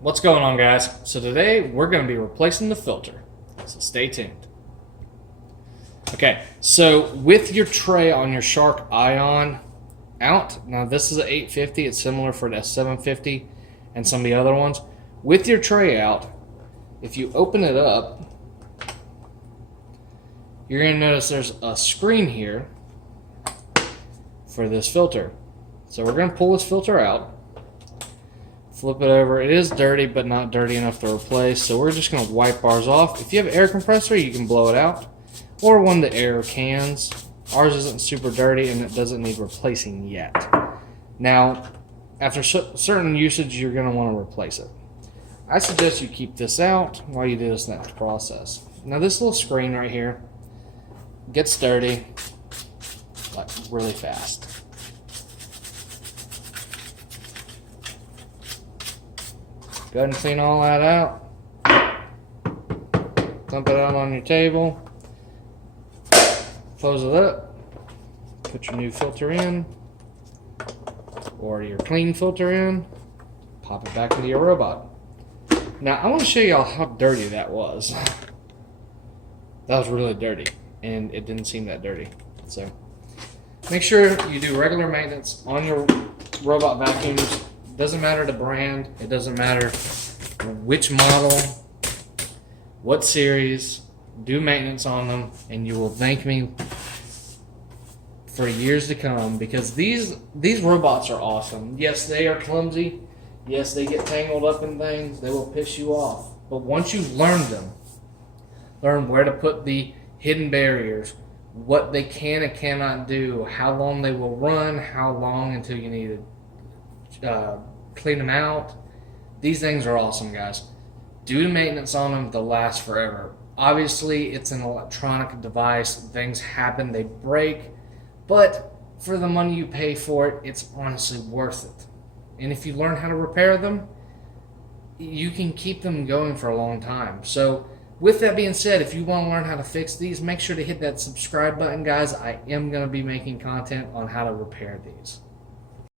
What's going on, guys? So today we're going to be replacing the filter, so stay tuned. Okay, so with your tray on your Shark Ion out, now this is an 850, it's similar for the 750 and some of the other ones. With your tray out, if you open it up, you're going to notice there's a screen here for this filter. So we're going to pull this filter out. Flip it over. It is dirty, but not dirty enough to replace, so we're just going to wipe ours off. If you have an air compressor, you can blow it out, or one of the air cans. Ours isn't super dirty, and it doesn't need replacing yet. Now, after certain usage, you're going to want to replace it. I suggest you keep this out while you do this next process. Now, this little screen right here gets dirty, like really fast. Go ahead and clean all that out. Dump it out on your table. Close it up. Put your new filter in, or your clean filter in. Pop it back into your robot. Now, I want to show y'all how dirty that was. That was really dirty, and it didn't seem that dirty. So, make sure you do regular maintenance on your robot vacuums. Doesn't matter the brand, it doesn't matter which model, what series. Do maintenance on them and you will thank me for years to come, because these robots are awesome. Yes, they are clumsy. Yes, they get tangled up in things. They will piss you off. But once you learn them, learn where to put the hidden barriers, what they can and cannot do, how long they will run, how long until you need to clean them out. These things are awesome, guys. Do the maintenance on them, they'll last forever. Obviously, it's an electronic device. Things happen, they break, but for the money you pay for it, it's honestly worth it. And if you learn how to repair them, you can keep them going for a long time. So with that being said, if you want to learn how to fix these, make sure to hit that subscribe button, guys. I am going to be making content on how to repair these.